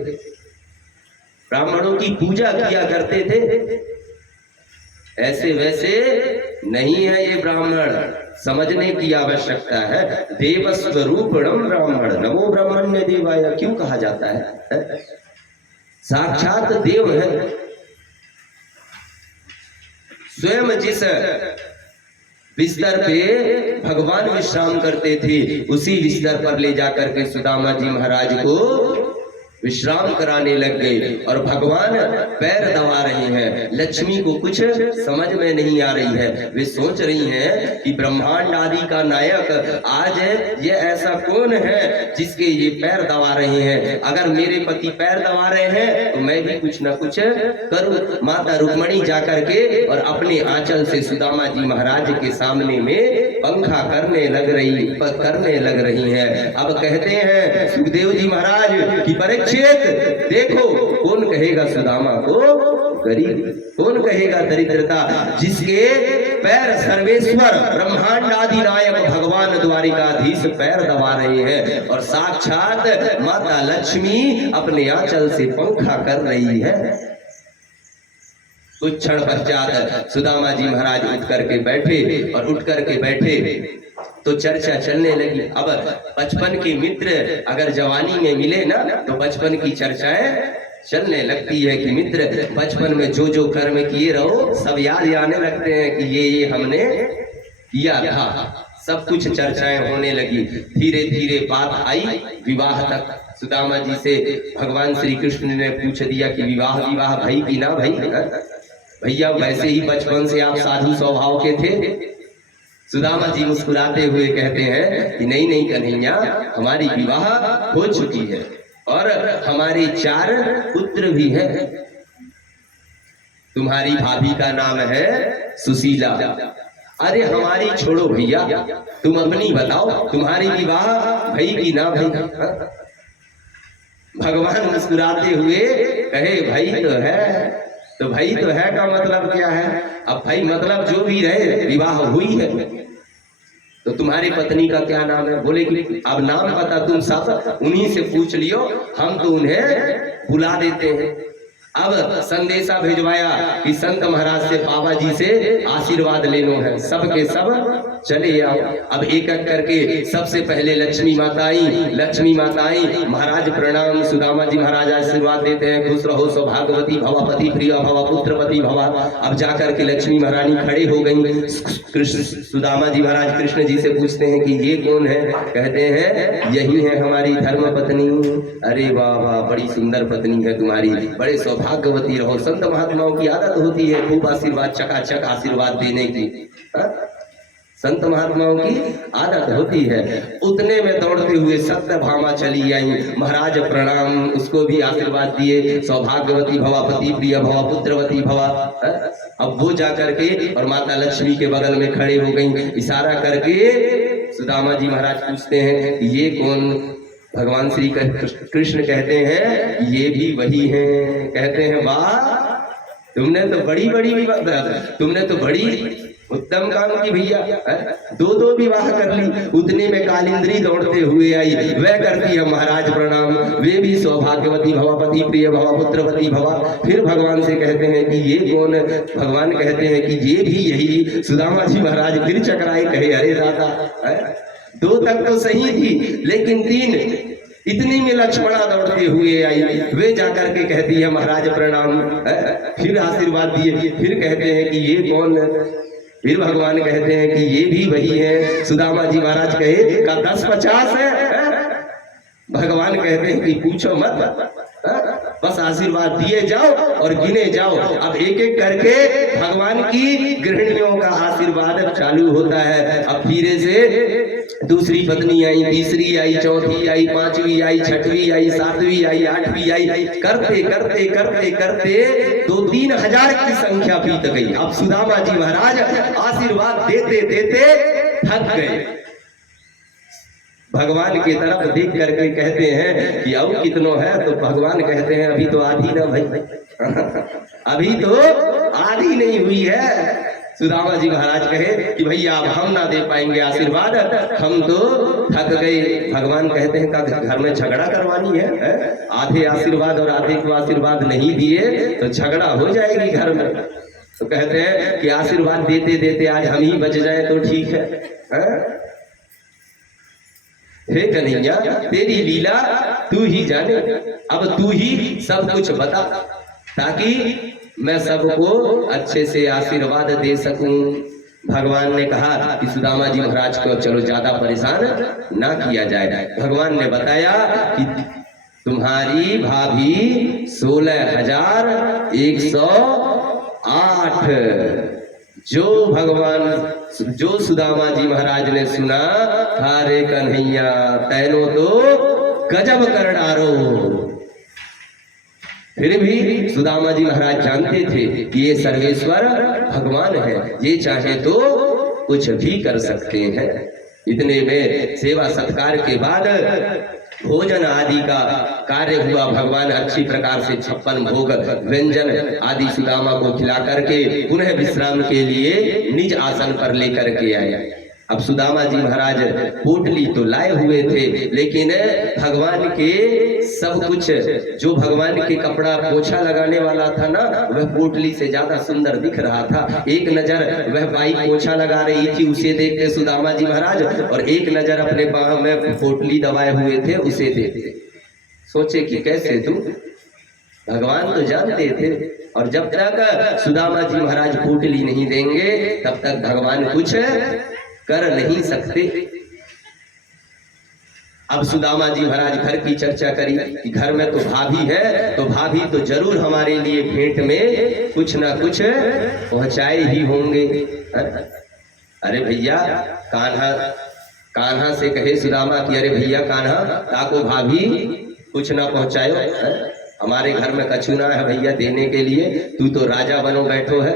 ब्राह्मणों की पूजा किया करते थे। ऐसे वैसे नहीं है ये ब्राह्मण, समझने की आवश्यकता है। देव स्वरूपणम ब्राह्मण, नमो ब्राह्मण्य देवाय क्यों कहा जाता है? साक्षात देव है। स्वयं जिस बिस्तर पे भगवान विश्राम करते थे, उसी बिस्तर पर ले जाकर के सुदामा जी महाराज को विश्राम कराने लग गए और भगवान पैर दबा रहे हैं। लक्ष्मी को कुछ समझ में नहीं आ रही है। वे सोच रही हैं कि ब्रह्मांड आदि का नायक आज ये ऐसा कौन है जिसके ये पैर दबा रहे हैं। अगर मेरे पति पैर दबा रहे हैं तो मैं भी कुछ न कुछ करूं। माता रुक्मणी जाकर के और अपने आंचल से सुदामा जी महाराज के सामने में पंखा करने लग रही है। अब कहते हैं सुखदेव जी महाराज की परीक्षित देखो, कौन कहेगा सुदामा को गरीब, कौन कहेगा दरिद्रता, जिसके पैर सर्वेश्वर ब्रह्मांड आदि नायक भगवान द्वारिकाधीश पैर दबा रहे हैं और साक्षात माता लक्ष्मी अपने आंचल से पंखा कर रही है। कुछ क्षण पश्चात सुदामा जी महाराज उठ करके बैठे, और उठ करके बैठे तो चर्चा चलने लगी। अब बचपन के मित्र अगर जवानी में मिले ना तो बचपन की चर्चाएं चलने लगती है कि मित्र बचपन में जो जो कर्म किए रहो सब याद आने लगते हैं कि ये हमने किया था। सब कुछ चर्चाएं होने लगी। धीरे धीरे बात आई विवाह तक। सुदामा जी से भगवान श्री कृष्ण ने पूछ दिया कि विवाह विवाह भाई की ना भाई? भैया वैसे ही बचपन से आप साधु स्वभाव के थे। सुदामा जी मुस्कुराते हुए कहते हैं कि नहीं नहीं कन्हैया, हमारी विवाह हो चुकी है और हमारे 4 पुत्र भी हैं। तुम्हारी भाभी का नाम है सुशीला। अरे हमारी छोड़ो भैया, तुम अपनी बताओ, तुम्हारी विवाह भाई की ना भाई? भगवान मुस्कुराते हुए कहे भाई तो है। तो भाई तो है का मतलब क्या है? अब भाई मतलब जो भी रहे, विवाह हुई है। तो तुम्हारी पत्नी का क्या नाम है? बोले कि अब नाम पता तुम सब उन्हीं से पूछ लियो, हम तो उन्हें बुला देते हैं। अब संदेशा भिजवाया कि संत महाराज से बाबा जी से आशीर्वाद लेनो है। सब के सब चले आओ। अब एक एक करके सबसे पहले लक्ष्मी माता आई। महाराज प्रणाम। सुदामा जी महाराज आशीर्वाद देते हैं, खुश रहो, सौभाग्यवती भवा, पति प्रिय भवा, पुत्रवती भवा। अब जाकर के लक्ष्मी महारानी खड़े हो गई। कृष्ण सुदामा जी महाराज कृष्ण जी से पूछते हैं कि ये कौन है? कहते हैं यही है हमारी धर्म पत्नी। अरे वाह वाह, बड़ी सुंदर पत्नी है तुम्हारी, बड़े सौभाग्यवती रहो। संत महात्माओं की आदत होती है खूब आशीर्वाद, चकाचक आशीर्वाद देने की। संत महात्माओं की आदत होती है। उतने में दौड़ते हुए सत्यभामा चली आई। महाराज प्रणाम, उसको भी आशीर्वाद दिए, सौभाग्यवती भवा, पति प्रिय भवा, पुत्रवती भवा। अब वो जाकर के और माता लक्ष्मी के बगल में खड़े हो गई। इशारा करके सुदामा जी महाराज पूछते हैं ये कौन? भगवान श्री कृष्ण कहते हैं ये भी वही हैं। कहते हैं वाह, तुमने तो बड़ी उत्तम काम की भैया, 2 विवाह कर ली। उतने में कालिंद्री दौड़ते हुए आई। वह करती है महाराज प्रणाम, वे भी सौभाग्यवती भवा, पति प्रिय भवा, पुत्रवती भवा। फिर भगवान से कहते हैं कि ये कौन? भगवान कहते हैं कि ये भी यही। सुदामा जी महाराज फिर चकराए, कहे अरे दादा, 2 तक तो सही थी लेकिन 3। इतनी में लक्ष्मणा दौड़ते हुए आई। वे जाकर के कहती है महाराज प्रणाम। फिर आशीर्वाद दिए। फिर कहते हैं कि ये कौन? फिर भगवान कहते हैं कि ये भी वही है। सुदामा जी महाराज कहे का 10-50 है। भगवान कहते हैं कि पूछो मत, बस आशीर्वाद दिए जाओ और गिने जाओ। अब एक एक करके भगवान की गृहिणियों का आशीर्वाद चालू होता है। अब धीरे से दूसरी पत्नी आई, तीसरी आई, चौथी आई, 5वीं आई, 6वीं आई, 7वीं आई, 8वीं आई। करते करते करते करते 2-3 हजार की संख्या बीत गई। अब सुदामा जी महाराज आशीर्वाद देते देते थक गए। भगवान की तरफ देख करके कहते हैं कि अब कितनो है? तो भगवान कहते हैं अभी तो आधी ना भाई, अभी तो आधी नहीं हुई है। सुदामा जी महाराज कहे कि भैया अब हम ना दे पाएंगे आशीर्वाद, हम तो थक गए। भगवान कहते हैं का घर में झगड़ा करवानी है? आधे आशीर्वाद और आधे को आशीर्वाद नहीं दिए तो झगड़ा हो जाएगी घर में। तो कहते हैं कि आशीर्वाद देते देते आज हम ही बच जाए तो ठीक है। हे कन्हैया, तेरी लीला तू ही जाने, अब तू ही सब कुछ बता ताकि मैं सबको अच्छे से आशीर्वाद दे सकूं। भगवान ने कहा कि सुदामा जी महाराज को चलो ज्यादा परेशान ना किया जाए। भगवान ने बताया कि तुम्हारी भाभी 16,108 जो सुदामा जी महाराज ने सुना, हारे कन्हैया तैनो तो गजब कर डारो। फिर भी सुदामा जी महाराज जानते थे कि ये सर्वेश्वर भगवान है, ये चाहे तो कुछ भी कर सकते हैं। इतने में सेवा सत्कार के बाद भोजन आदि का कार्य हुआ। भगवान अच्छी प्रकार से 56 भोग व्यंजन आदि सुदामा को खिला करके पुनः विश्राम के लिए निज आसन पर लेकर के आए। अब सुदामा जी महाराज पोटली तो लाए हुए थे, लेकिन भगवान के सब कुछ, जो भगवान के कपड़ा पोछा लगाने वाला था ना, वह पोटली से ज्यादा सुंदर दिख रहा था। एक नजर वह बाई पोछा लगा रही थी, उसे देखते सुदामा जी महाराज, और एक नजर अपने बाह में पोटली दबाए हुए थे, उसे देखते। सोचे कि कैसे तू, भगवान तो जानते थे, और जब तक सुदामा जी महाराज पोटली नहीं देंगे तब तक भगवान कुछ कर नहीं सकते। अब सुदामा जी महाराज घर की चर्चा करी कि घर में तो भाभी है, तो भाभी तो जरूर हमारे लिए भेंट में कुछ ना कुछ पहुंचाए ही होंगे। अरे भैया, कान्हा से कहे सुदामा कि अरे भैया कान्हा, ताको भाभी कुछ ना पहुंचायो, हमारे घर में कछु ना है भैया देने के लिए, तू तो राजा बनो बैठो है,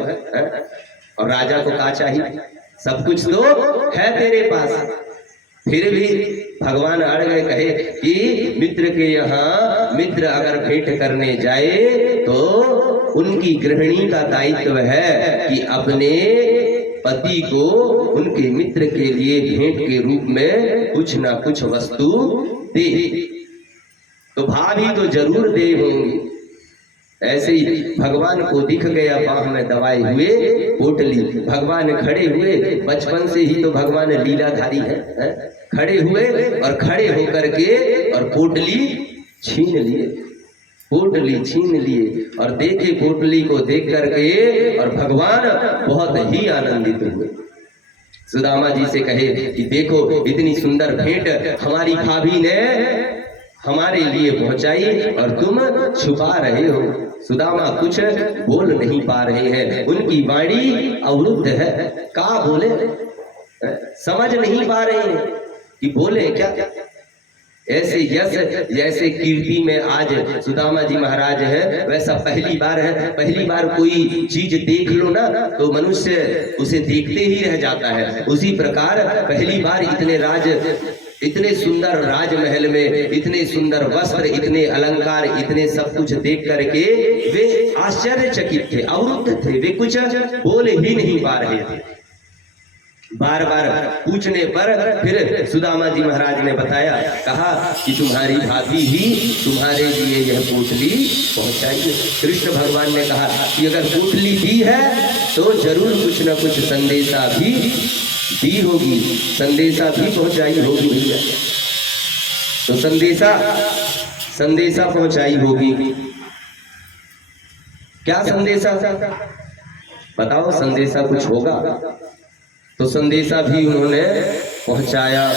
और राजा को क्या चाहिए, सब कुछ तो है तेरे पास। फिर भी भगवान अड़ गए, कहे कि मित्र के यहाँ मित्र अगर भेंट करने जाए तो उनकी गृहिणी का दायित्व है कि अपने पति को उनके मित्र के लिए भेंट के रूप में कुछ ना कुछ वस्तु दे। तो भाभी तो जरूर दे होंगी। ऐसे ही भगवान को दिख गया बाह में दबाए हुए पोटली। भगवान खड़े हुए, बचपन से ही तो भगवान लीलाधारी है, खड़े हुए और खड़े होकर के और पोटली छीन लिए, पोटली छीन लिए, और देखे पोटली को देख करके और भगवान बहुत ही आनंदित हुए। सुदामा जी से कहे कि देखो इतनी सुंदर भेंट हमारी भाभी ने हमारे लिए पहुंचाई और तुम छुपा रहे हो। सुदामा कुछ बोल नहीं पा रहे हैं, उनकी वाणी अवरुद्ध है, का बोले समझ नहीं पा रहे हैं कि बोले क्या। ऐसे यश जैसे कीर्ति में आज सुदामा जी महाराज है, वैसा पहली बार है। पहली बार कोई चीज देख लो ना तो मनुष्य उसे देखते ही रह जाता है। उसी प्रकार पहली बार इतने सुंदर राजमहल में इतने सुंदर वस्त्र, इतने अलंकार, इतने सब कुछ देख करके वे आश्चर्यचकित थे, अवरुद्ध थे, वे कुछ बोल ही नहीं पा रहे थे। बार बार पूछने पर फिर सुदामा जी महाराज ने बताया, कहा कि तुम्हारी भाभी ही तुम्हारे लिए यह पोटली पहुंचाई। कृष्ण भगवान ने कहा कि अगर पोटली दी है तो जरूर कुछ न कुछ संदेशा भी दी होगी, संदेशा भी पहुंचाई होगी भैया। तो संदेशा पहुंचाई होगी। क्या संदेशा बताओ, संदेशा कुछ होगा। तो संदेशा भी उन्होंने पहुंचाया।